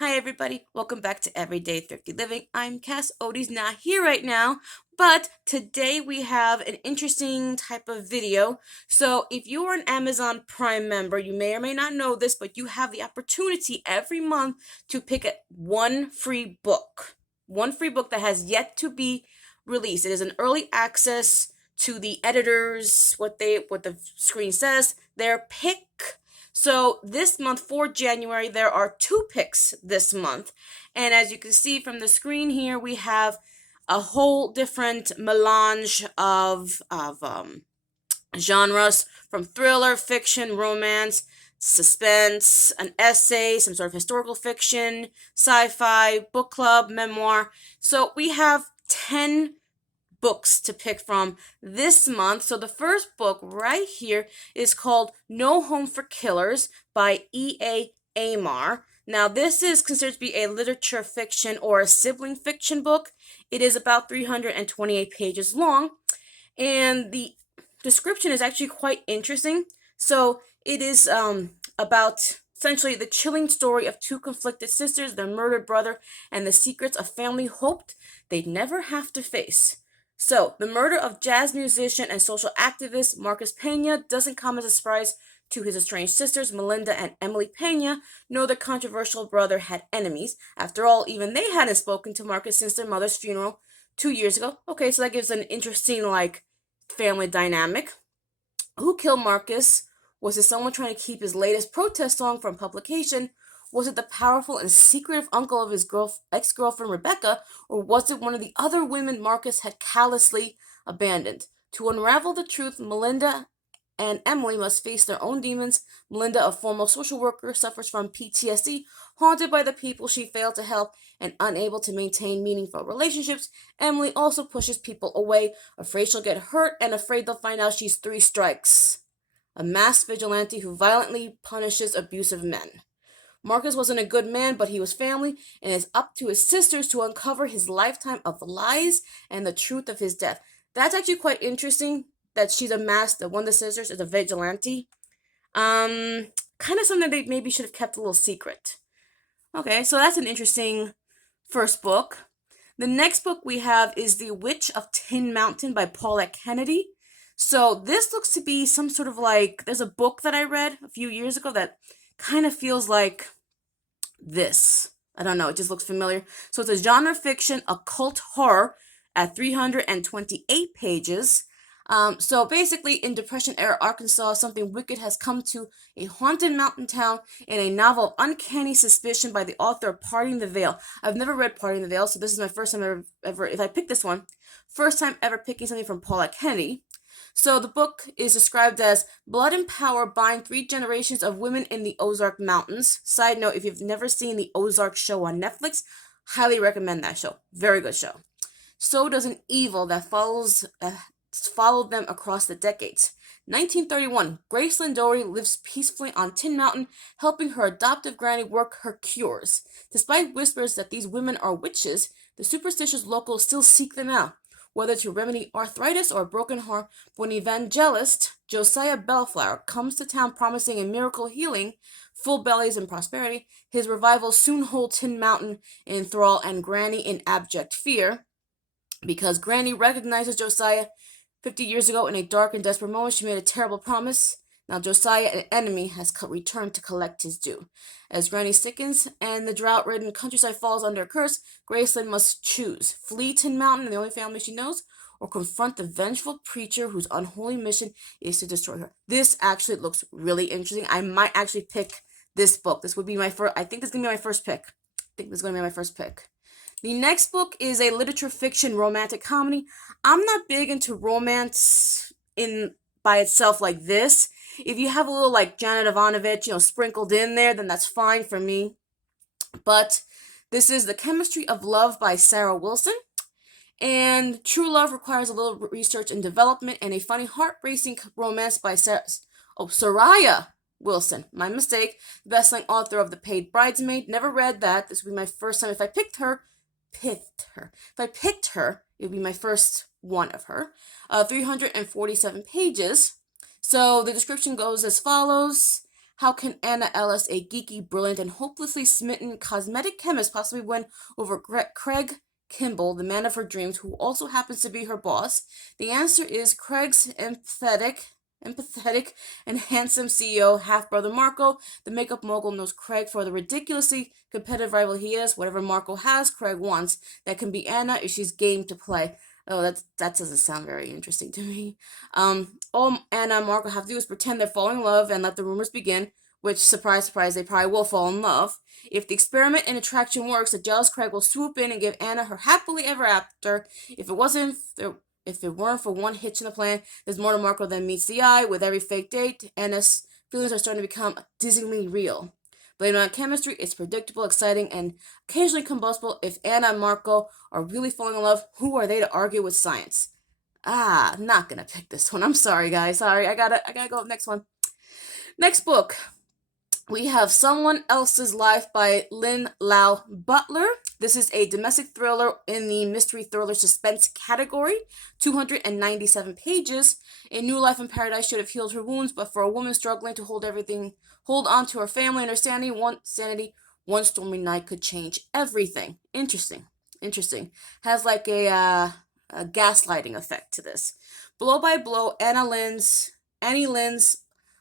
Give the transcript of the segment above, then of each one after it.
Hi everybody, welcome back to Everyday Thrifty Living. I'm Cass. Odie's not here right now, but today we have an interesting type of video. So if you are an Amazon Prime member, you may or may not know this, but you have the opportunity every month to pick one free book. One free book that has yet to be released. It is an early access to the editors, what the screen says, their pick. So this month for January, there are 2 picks this month. And as you can see from the screen here, we have a whole different melange of genres, from thriller, fiction, romance, suspense, an essay, some sort of historical fiction, sci-fi, book club, memoir. So we have 10 books to pick from this month. So the first book right here is called No Home for Killers by E.A. Amar. Now, this is considered to be a literature fiction or a sibling fiction book. It is about 328 pages long, and the description is actually quite interesting. So it is about essentially the chilling story of two conflicted sisters, their murdered brother, and the secrets a family hoped they'd never have to face. So, the murder of jazz musician and social activist Marcus Pena doesn't come as a surprise to his estranged sisters, Melinda and Emily Pena, nor the controversial brother had enemies. After all, even they hadn't spoken to Marcus since their mother's funeral 2 years ago. Okay, so that gives an interesting, family dynamic. Who killed Marcus? Was it someone trying to keep his latest protest song from publication? Was it the powerful and secretive uncle of his ex-girlfriend Rebecca, or was it one of the other women Marcus had callously abandoned? To unravel the truth, Melinda and Emily must face their own demons. Melinda, a former social worker, suffers from PTSD, haunted by the people she failed to help and unable to maintain meaningful relationships. Emily also pushes people away, afraid she'll get hurt and afraid they'll find out she's three strikes. A masked vigilante who violently punishes abusive men. Marcus wasn't a good man, but he was family, and it's up to his sisters to uncover his lifetime of lies and the truth of his death. That's actually quite interesting that she's a masked, that one of the sisters is a vigilante. Kind of something they maybe should have kept a little secret. Okay, so that's an interesting first book. The next book we have is The Witch of Tin Mountain by Paulette Kennedy. So this looks to be some sort of there's a book that I read a few years ago that kind of feels like this. I don't know, it just looks familiar. So it's a genre fiction, occult horror at 328 pages. So basically, in Depression-era Arkansas, something wicked has come to a haunted mountain town in a novel Uncanny Suspicion by the author of Parting the Veil. I've never read Parting the Veil, so this is my first time ever if I pick this one, first time ever picking something from Paulette Kennedy. So the book is described as Blood and Power bind 3 generations of women in the Ozark Mountains. Side note, if you've never seen the Ozark show on Netflix, highly recommend that show. Very good show. So does an evil that followed them across the decades. 1931, Gracelyn Dory lives peacefully on Tin Mountain, helping her adoptive granny work her cures. Despite whispers that these women are witches, the superstitious locals still seek them out, whether to remedy arthritis or a broken heart. When evangelist Josiah Bellflower comes to town promising a miracle healing, full bellies and prosperity, his revival soon holds Tin Mountain in thrall and Granny in abject fear. Because Granny recognizes Josiah 50 years ago in a dark and desperate moment, she made a terrible promise. Now Josiah, an enemy, has returned to collect his due. As Granny sickens and the drought-ridden countryside falls under a curse, Gracelyn must choose: flee Tin Mountain, the only family she knows, or confront the vengeful preacher whose unholy mission is to destroy her. This actually looks really interesting. I might actually pick this book. This would be my first. I think this is gonna be my first pick. The next book is a literature fiction romantic comedy. I'm not big into romance in by itself like this. If you have a little Janet Ivanovich, sprinkled in there, then that's fine for me. But this is The Chemistry of Love by Sarah Wilson. And true love requires a little research and development, and a funny, heart-racing romance by Soraya Wilson. My mistake. Best-selling author of The Paid Bridesmaid. Never read that. This would be my first time. If I picked her, it would be my first one of her. 347 pages. So the description goes as follows. How can Anna Ellis, a geeky, brilliant, and hopelessly smitten cosmetic chemist, possibly win over Craig Kimball, the man of her dreams, who also happens to be her boss? The answer is Craig's empathetic and handsome CEO, half-brother Marco. The makeup mogul knows Craig for the ridiculously competitive rival he is. Whatever Marco has, Craig wants. That can be Anna if she's game to play. Oh, that doesn't sound very interesting to me. All Anna and Marco have to do is pretend they're falling in love and let the rumors begin, which, surprise, surprise, they probably will fall in love. If the experiment in attraction works, the jealous Craig will swoop in and give Anna her happily ever after. If it weren't for one hitch in the plan, there's more to Marco than meets the eye. With every fake date, Anna's feelings are starting to become dizzyingly real. Blame it on chemistry, it's predictable, exciting, and occasionally combustible. If Anna and Marco are really falling in love, who are they to argue with science? Not gonna pick this one. I'm sorry, guys. Sorry, I gotta go next one. Next book. We have Someone Else's Life by Lynn Lau Butler. This is a domestic thriller in the mystery thriller suspense category. 297 pages. A new life in paradise should have healed her wounds, but for a woman struggling to hold on to her family and her sanity, one stormy night could change everything. Interesting. Has like a gaslighting effect to this. Blow by blow, Annie Lynn's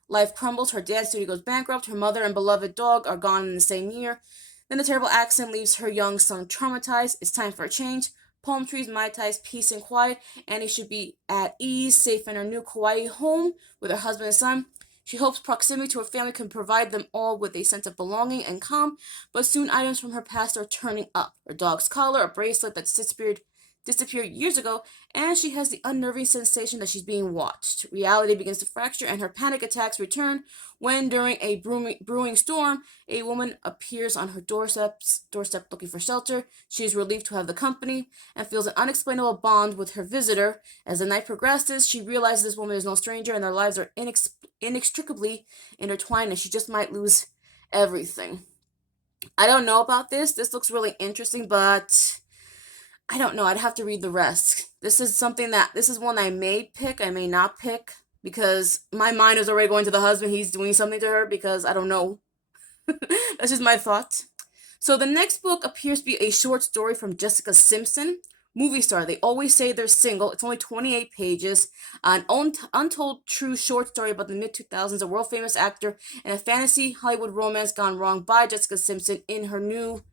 life crumbles, her dance studio goes bankrupt, her mother and beloved dog are gone in the same year. Then a terrible accident leaves her young son traumatized. It's time for a change. Palm trees, mai tais, peace and quiet. Annie should be at ease, safe in her new Kauai home with her husband and son. She hopes proximity to her family can provide them all with a sense of belonging and calm, but soon items from her past are turning up. Her dog's collar, a bracelet that disappeared years ago, and she has the unnerving sensation that she's being watched. Reality begins to fracture, and her panic attacks return when, during a brewing storm, a woman appears on her doorstep looking for shelter. She is relieved to have the company and feels an unexplainable bond with her visitor. As the night progresses, she realizes this woman is no stranger, and their lives are inextricably intertwined, and she just might lose everything. I don't know about this. This looks really interesting, but I don't know. I'd have to read the rest. This is one I may pick, I may not pick, because my mind is already going to the husband. He's doing something to her, because I don't know. That's just my thought. So the next book appears to be a short story from Jessica Simpson, movie star. They always say they're single. It's only 28 pages. An untold true short story about the mid-2000s, a world-famous actor, and a fantasy Hollywood romance gone wrong by Jessica Simpson in her new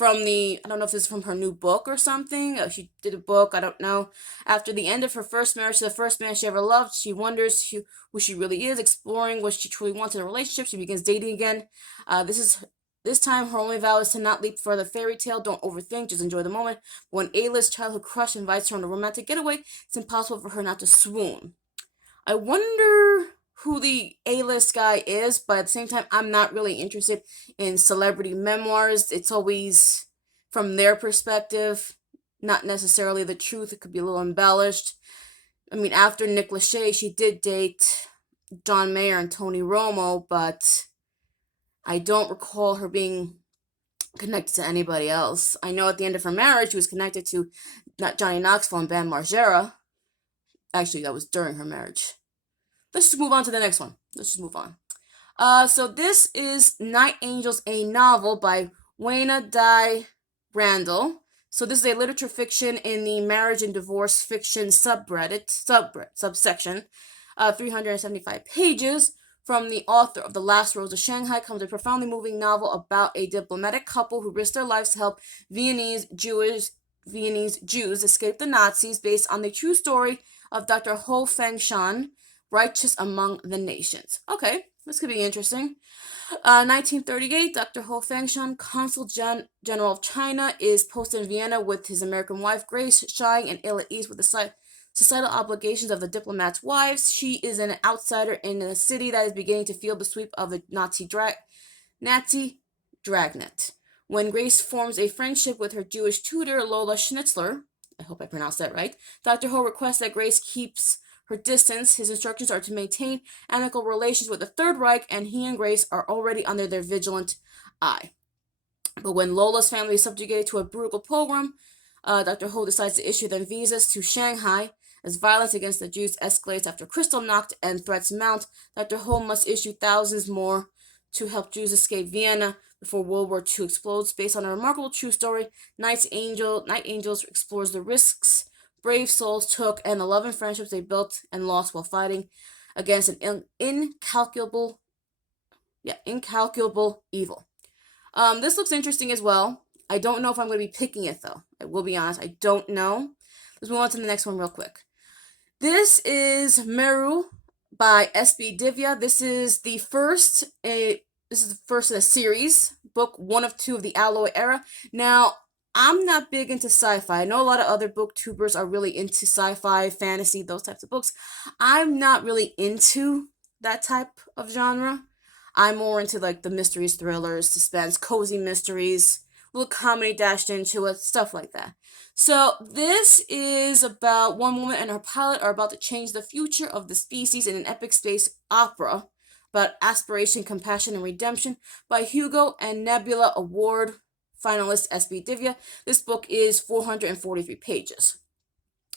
I don't know if this is from her new book or something. She did a book, I don't know. After the end of her first marriage to the first man she ever loved, she wonders who she really is, exploring what she truly wants in a relationship. She begins dating again. This time, her only vow is to not leap for the fairy tale. Don't overthink, just enjoy the moment. When A-list childhood crush invites her on a romantic getaway, it's impossible for her not to swoon. I wonder who the A-list guy is, but at the same time, I'm not really interested in celebrity memoirs. It's always from their perspective, not necessarily the truth. It could be a little embellished. I mean, after Nick Lachey, she did date John Mayer and Tony Romo, but I don't recall her being connected to anybody else. I know at the end of her marriage, she was connected to Johnny Knoxville and Bam Margera. Actually, that was during her marriage. Let's just move on to the next one. So this is Night Angels, a novel by Wayna Di Randall. So this is a literature fiction in the marriage and divorce fiction subsection. 375 pages. From the author of The Last Rose of Shanghai comes a profoundly moving novel about a diplomatic couple who risk their lives to help Viennese Jews escape the Nazis, based on the true story of Dr. Ho Fengshan, Righteous Among the Nations. Okay, this could be interesting. 1938, Dr. Ho Fengshan, Consul General of China, is posted in Vienna with his American wife, Grace, shying and ill at ease with the societal obligations of the diplomats' wives. She is an outsider in a city that is beginning to feel the sweep of the Nazi dragnet. When Grace forms a friendship with her Jewish tutor, Lola Schnitzler, I hope I pronounced that right, Dr. Ho requests that Grace keeps her distance. His instructions are to maintain amicable relations with the Third Reich, and he and Grace are already under their vigilant eye. But when Lola's family is subjugated to a brutal pogrom, Dr. Ho decides to issue them visas to Shanghai. As violence against the Jews escalates after Kristallnacht and threats mount, Dr. Ho must issue thousands more to help Jews escape Vienna before World War II explodes. Based on a remarkable true story, Night Angels explores the risks brave souls took and the love and friendships they built and lost while fighting against an incalculable evil. This looks interesting as well. I don't know if I'm going to be picking it, though. I will be honest, I don't know. Let's move on to the next one real quick. This is Meru by S.B. Divya. This is the first in a series, book 1 of 2 of the Alloy era. Now, I'm not big into sci-fi. I know a lot of other booktubers are really into sci-fi, fantasy, those types of books. I'm not really into that type of genre. I'm more into like the mysteries, thrillers, suspense, cozy mysteries, little comedy dashed into it, stuff like that. So this is about one woman and her pilot are about to change the future of the species in an epic space opera about aspiration, compassion, and redemption by Hugo and Nebula Award finalist S.B. Divya. This book is 443 pages.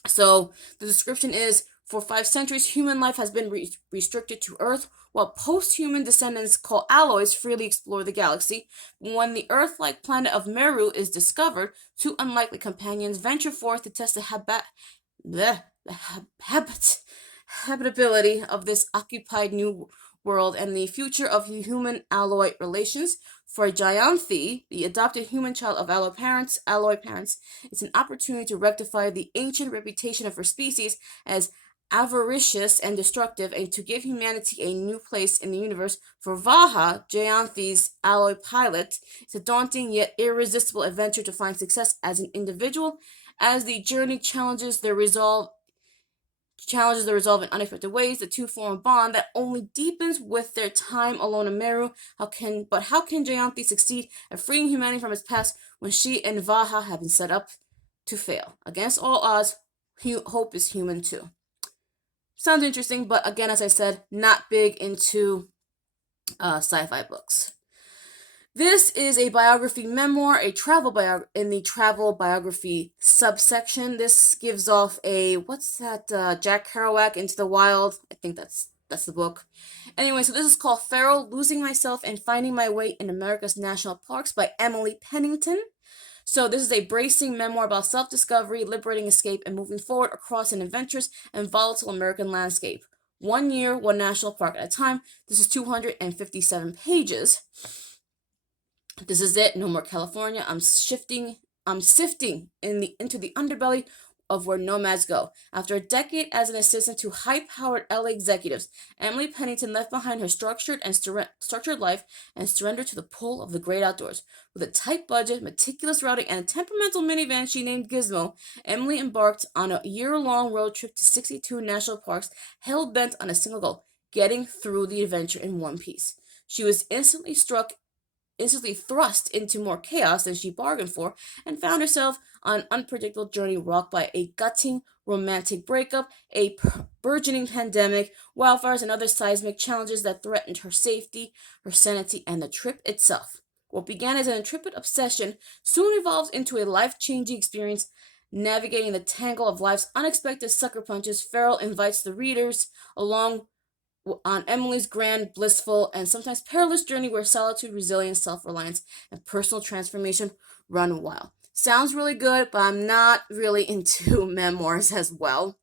So the description is, for 5 centuries, human life has been restricted to Earth, while post-human descendants called alloys freely explore the galaxy. When the Earth-like planet of Meru is discovered, 2 unlikely companions venture forth to test the habitability of this occupied new world and the future of human-alloy relations. For Jayanthi, the adopted human child of alloy parents, it's an opportunity to rectify the ancient reputation of her species as avaricious and destructive, and to give humanity a new place in the universe. For Vaha, Jayanthi's alloy pilot, it's a daunting yet irresistible adventure to find success as an individual, as the journey challenges the resolve in unexpected ways. The 2 form a bond that only deepens with their time alone in Meru. How can Jayanthi succeed at freeing humanity from its past when she and Vaha have been set up to fail? Against all odds, hope is human too. Sounds interesting, but again, as I said, not big into sci-fi books. This is a biography memoir, in the travel biography subsection. This gives off a, Jack Kerouac, Into the Wild. I think that's the book. Anyway, so this is called Feral, Losing Myself and Finding My Way in America's National Parks by Emily Pennington. So this is a bracing memoir about self-discovery, liberating escape, and moving forward across an adventurous and volatile American landscape. 1 year, 1 national park at a time. This is 257 pages. This is it. No more California. I'm sifting into the underbelly of where nomads go. After a decade as an assistant to high-powered LA executives, Emily Pennington left behind her structured life and surrendered to the pull of the great outdoors. With a tight budget, meticulous routing, and a temperamental minivan she named Gizmo, Emily embarked on a year-long road trip to 62 national parks, hell-bent on a single goal: getting through the adventure in one piece. She was instantly thrust into more chaos than she bargained for, and found herself on an unpredictable journey rocked by a gutting romantic breakup, a burgeoning pandemic, wildfires, and other seismic challenges that threatened her safety, her sanity, and the trip itself. What began as an intrepid obsession soon evolved into a life-changing experience. Navigating the tangle of life's unexpected sucker punches, Feral invites the readers along on Emily's grand, blissful, and sometimes perilous journey where solitude, resilience, self-reliance, and personal transformation run wild. Sounds really good, but I'm not really into memoirs as well.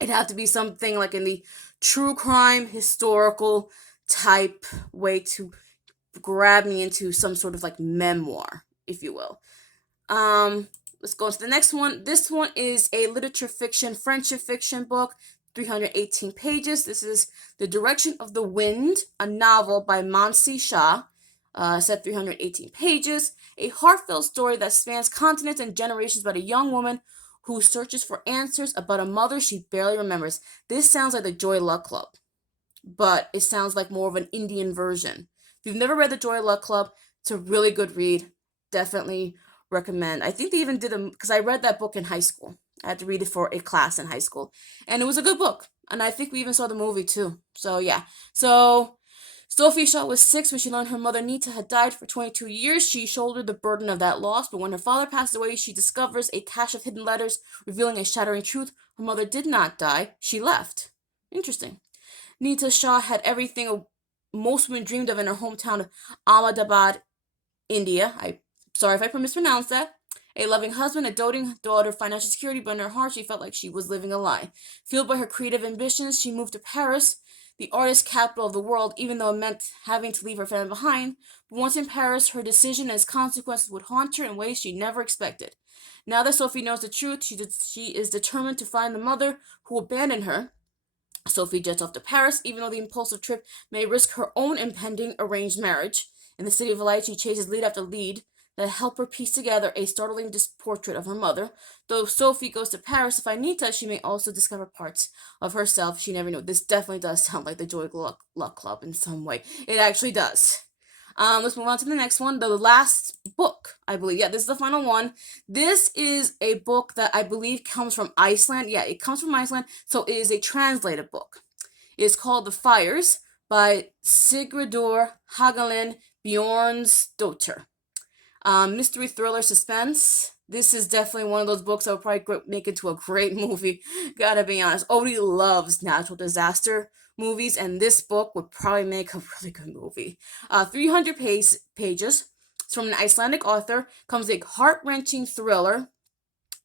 It'd have to be something like in the true crime, historical type way to grab me into some sort of like memoir, if you will. Let's go on to the next one. This one is a literature fiction, friendship fiction book. 318 pages. This is The Direction of the Wind, a novel by Mansi Shah, set 318 pages. A heartfelt story that spans continents and generations about a young woman who searches for answers about a mother she barely remembers. This sounds like the Joy Luck Club, but it sounds like more of an Indian version. If you've never read the Joy Luck Club, it's a really good read. Definitely recommend. I think they even did because I read that book in high school. I had to read it for a class in high school, and it was a good book. And I think we even saw the movie too. So yeah. So Sophie Shaw was 6 when she learned her mother Nita had died. For 22 years. She shouldered the burden of that loss, but when her father passed away, she discovers a cache of hidden letters revealing a shattering truth. Her mother did not die. She left. Interesting. Nita Shaw had everything most women dreamed of in her hometown of Ahmedabad, India. Sorry if I mispronounced that. A loving husband, a doting daughter, financial security, but in her heart she felt like she was living a lie. Fueled by her creative ambitions, she moved to Paris, the artist capital of the world, even though it meant having to leave her family behind. But once in Paris, her decision and its consequences would haunt her in ways she never expected. Now that Sophie knows the truth, she is determined to find the mother who abandoned her. Sophie jets off to Paris, even though the impulsive trip may risk her own impending arranged marriage. In the City of Light, she chases lead after lead that help her piece together a startling portrait of her mother. Though Sophie goes to Paris to find Nita, she may also discover parts of herself she never knew. This definitely does sound like the Joy Luck Club in some way. It actually does. Let's move on to the next one. The last book, I believe. Yeah, this is the final one. This is a book that I believe comes from Iceland. Yeah, it comes from Iceland, so it is a translated book. It is called The Fires by Sigridur Hagalin Bjornsdottir. Mystery, thriller, suspense. This is definitely one of those books that would probably make into a great movie. Gotta be honest. Odie loves natural disaster movies, and this book would probably make a really good movie. 300 pages. It's from an Icelandic author. Comes a heart-wrenching thriller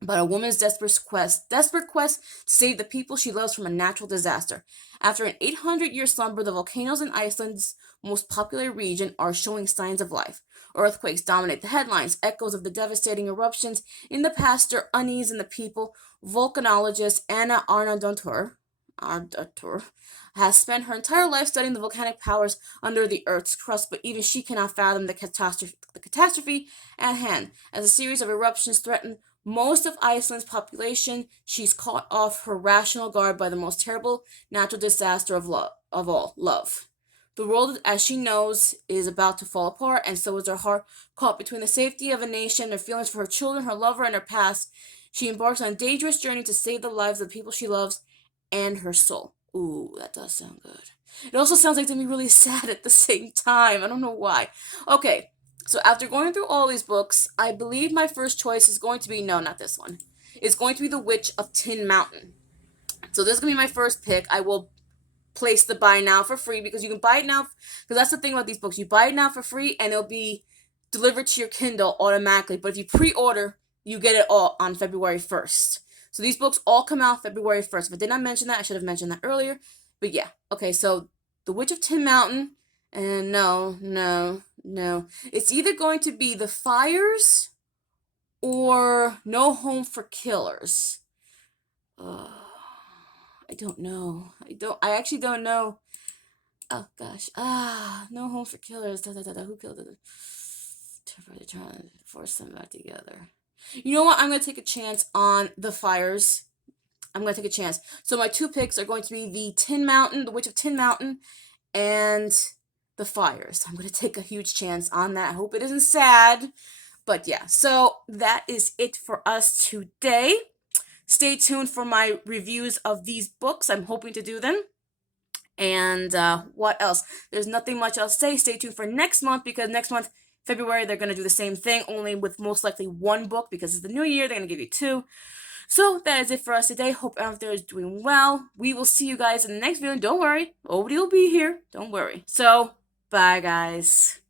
about a woman's desperate quest to save the people she loves from a natural disaster. After an 800-year slumber, the volcanoes in Iceland's most popular region are showing signs of life. Earthquakes dominate the headlines. Echoes of the devastating eruptions in the past stir unease in the people. Volcanologist Anna Arnardóttir has spent her entire life studying the volcanic powers under the Earth's crust, but even she cannot fathom the catastrophe at hand. As a series of eruptions threaten most of Iceland's population, she's caught off her rational guard by the most terrible natural disaster of all, love. The world, as she knows, is about to fall apart, and so is her heart. Caught between the safety of a nation, her feelings for her children, her lover, and her past, she embarks on a dangerous journey to save the lives of the people she loves and her soul. Ooh, that does sound good. It also sounds like to me really sad at the same time. I don't know why. Okay, so after going through all these books, I believe my first choice is going to be, no, not this one. It's going to be The Witch of Tin Mountain. So this is going to be my first pick. I will place the buy now for free, because you can buy it now, because that's the thing about these books. You buy it now for free and it'll be delivered to your Kindle automatically. But if you pre-order, you get it all on February 1st. So these books all come out February 1st. If I did not mention that, I should have mentioned that earlier. But yeah, okay, so The Witch of Tin Mountain, and no. It's either going to be The Fires or No Home for Killers. I don't know. I actually don't know. Oh gosh. No Home for Killers. Who killed it? They're trying to force them back together. You know what? I'm gonna take a chance on The Fires. I'm gonna take a chance. So my two picks are going to be The Witch of Tin Mountain, and The Fires. I'm gonna take a huge chance on that. I hope it isn't sad. But yeah, so that is it for us today. Stay tuned for my reviews of these books. I'm hoping to do them. And what else? There's nothing much else to say. Stay tuned for next month, because next month, February, they're going to do the same thing, only with most likely one book, because it's the new year. They're going to give you two. So that is it for us today. Hope everyone out there is doing well. We will see you guys in the next video. Don't worry. Nobody will be here. Don't worry. So, bye, guys.